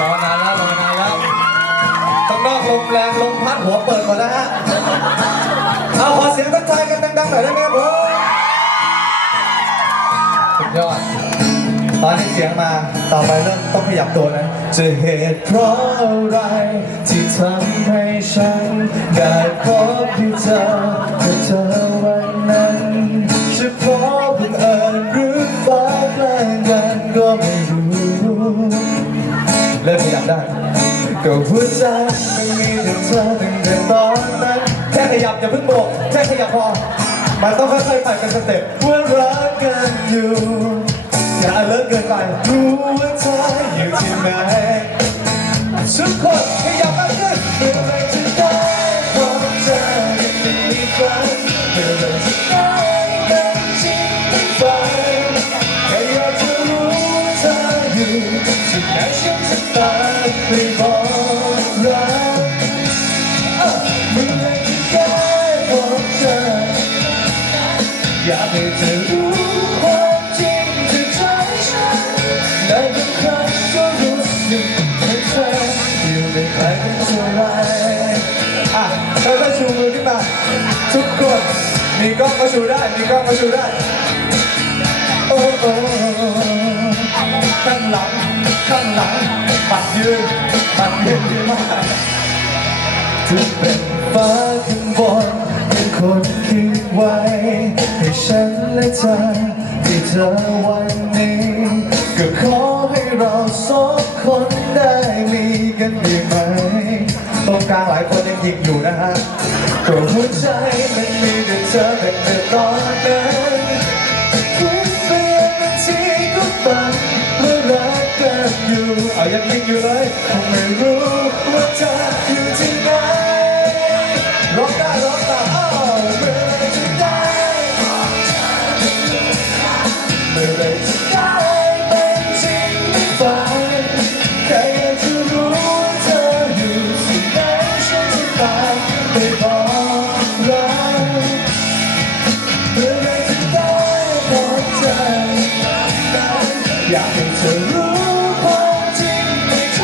รอนานแล้วรอนานแล้วข้างนอกลมแรงลมพัดหัวเปิดหมดแล้วฮะเอาขอเสียงทักทายกันดังๆหน่อยได้ไหมครับผมสุดยอด ตอนนี้เสียงมาต่อไปเริ่มต้องขยับตัวนะ จะเหตุเพราะอะไรที่ทำให้ฉัน ได้พบที่เธอแต่เธอวั ก็หัวใจไม่มีแต่เธอตั้งแต่ตอนนั้นแค่ขยับอย่าเพิ่งโบกแค่ขยับพอ มันต้องค่อยๆไปเป็นสเต็ปว่ารักกันอยู่อย่าเลิกเกินไปรู้ว่าเธออยู่ที่ไหนทุกคนขยับมากขึ้นเมื่อไรจะได้พบเธออีกครั้งเมื่อไรจะได้เป็นจริงไม่ฝันแค่อยากจะรู้ว่าเธออยู่ที่ไหน อะเราก็ชูมือขึ้นมา ทุกคนมีกล้องก็ชูได้มีกล้องก็ชูได้ โอ้โอ้ข้างหลังข้างหลังปัดยืนปัดยืนยืนมากจะเป็นฟ้าข้างบนเป็นคนคิดไว้ให้ฉันและเธอที่เธอวันนี้ ก็ขอให้เราสองคนได้มีกันด้ไหมตรงกลางหลายคนยังหยิกอยู่ ก็หัวใจมันมีแต่เธอแต่แต่ตอนนั้นคิดเปลี่ยนาทีก็ฝันเมื่อรักกันอยู่เอายังยิงอยู่เลยคงไม่รู้ อไรจะได้พบเธออยากให้เธอรู้ความจริงในใจ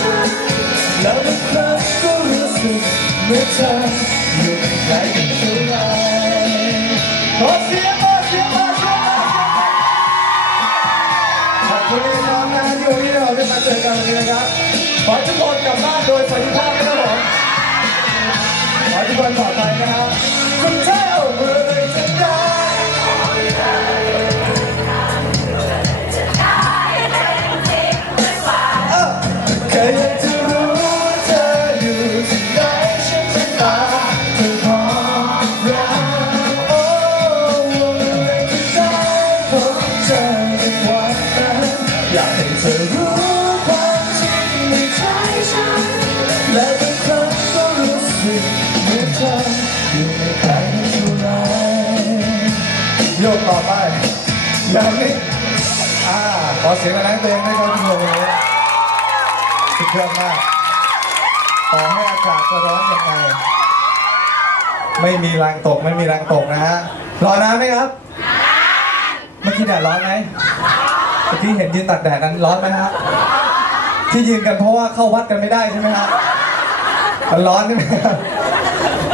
ฉันแล้วบางครั้งก็รู้สึกเหมื่อนเธออยู่ใกล้กันเท่าไหร่ขอเสียงมาเสียงมาเสียงขอบคุณที่ทำงานที่วันนี้เราได้มาเจอกันวันนี้นะครับขอให้ทุกคนกลับบ้านโดยสวัสดิภาพนะครับผมขอให้ทุกคนปลอดภัยนะครับคุณเจ้ เธอรู้ความจริงในใจฉัน และบางครั้งก็รู้สึกเหมือนเธออยู่ในใครเท่าไรโยกต่อไปอย่างนี้อ่าขอเสียงแรงตัวเองให้เขาทุกคนเลยสุดยอดมากต่อให้อากาศจะร้อนยังไง ไม่มีแรงตกไม่มีแรงตกนะฮะร้อนานไหมครับ เมื่อกี้แดดร้อนไหม เมื่อกี้เห็นยืนตักแดดนั้นร้อนไหมฮะที่ยืนกันเพราะว่าเข้าวัดกันไม่ได้ใช่ไหมฮะมันร้อนใช่ไหมครับ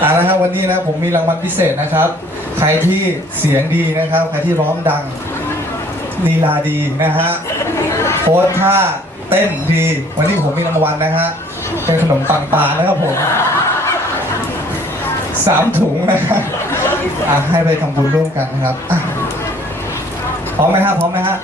อ่านะครับวันนี้นะผมมีรางวัลพิเศษนะครับ ใครที่เสียงดีนะครับ ใครที่ร้องดังลีลาดีนะฮะโพสท่าเต้นดี วันนี้ผมมีรางวัลนะฮะเป็นขนมปังปลานะครับผมสามถุงนะครับให้ไปทำบุญร่วมกันนะครับพร้อมไหมฮะพร้อมไหมฮะ